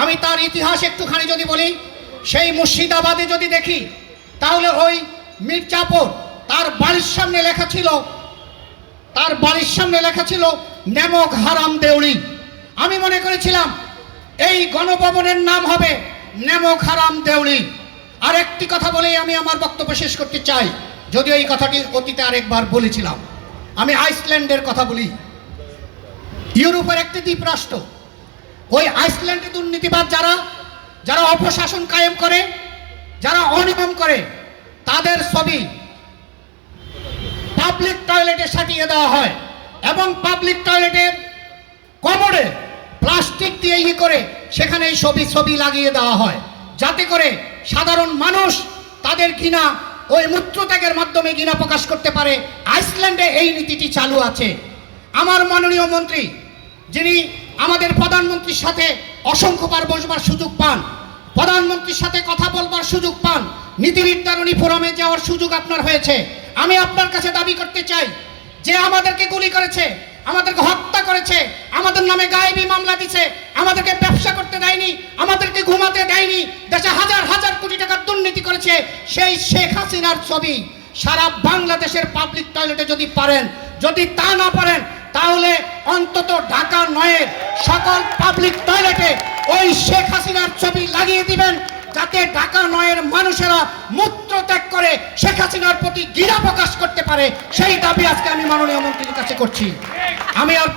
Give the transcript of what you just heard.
আমি তার ইতিহাস একটুখানি যদি বলি, সেই মুর্শিদাবাদে যদি দেখি তাহলে ওই মির্জাপুর তার বাড়ির সামনে লেখা ছিল নেমক হারাম দেউড়ি। আমি মনে করেছিলাম এই গণভবনের নাম হবে নেমক হারাম দেউড়ি। আর একটি কথা বলেই আমি আমার বক্তব্য শেষ করতে চাই, যদিও এই কথাটি অতীতে আরেকবার বলেছিলাম। আমি আইসল্যান্ডের কথা বলি। ইউরোপের একটি দ্বীপ রাষ্ট্র। ওই আইসল্যান্ডে দুর্নীতিবাদ যারা অপশাসন কায়েম করে, যারা অনিয়ম করে, তাদের ছবি পাবলিক টয়লেটে সাটিয়ে দেওয়া হয় এবং পাবলিক টয়লেটের কমোডে প্লাস্টিক দিয়ে করে সেখানে এই ছবি লাগিয়ে দেওয়া হয়, যাতে করে সাধারণ মানুষ তাদের ঘৃণা ওই মূত্রত্যাগের মাধ্যমে ঘৃণা প্রকাশ করতে পারে। আইসল্যান্ডে এই নীতিটি চালু আছে। আমার মাননীয় মন্ত্রী, যিনি আমাদের প্রধানমন্ত্রীর সাথে অসংখ্যবার বসবার সুযোগ পান, প্রধানমন্ত্রীর সাথে কথা বলবার সুযোগ পান, নীতি নির্ধারণী ফোরামে যাওয়ার সুযোগ আপনার হয়েছে, আমি আপনার কাছে দাবি করতে চাই যে আমাদেরকে গুলি করেছে, আমাদেরকে হত্যা করেছে, আমাদের নামে গায়েবী মামলা দিছে, আমাদেরকে ব্যবসা করতে দেয়নি, আমাদেরকে ঘুমাতে দেয়নি, দেশে হাজার হাজার কোটি টাকার দুর্নীতি করেছে, সেই শেখ হাসিনার ছবি সারা বাংলাদেশের পাবলিক টয়লেটে যদি তা না পারেন তাহলে অন্তত ঢাকা নয়ের সকল পাবলিক টয়লেটে ওই শেখ হাসিনার ছবি লাগিয়ে দিবেন, যাতে ঢাকা নয়ের মানুষেরা মূত্র ত্যাগ করে শেখ হাসিনার প্রতি ঘৃণা প্রকাশ করতে পারে। সেই দাবি আজকে আমি মাননীয় মন্ত্রীর কাছে করছি। আমি আর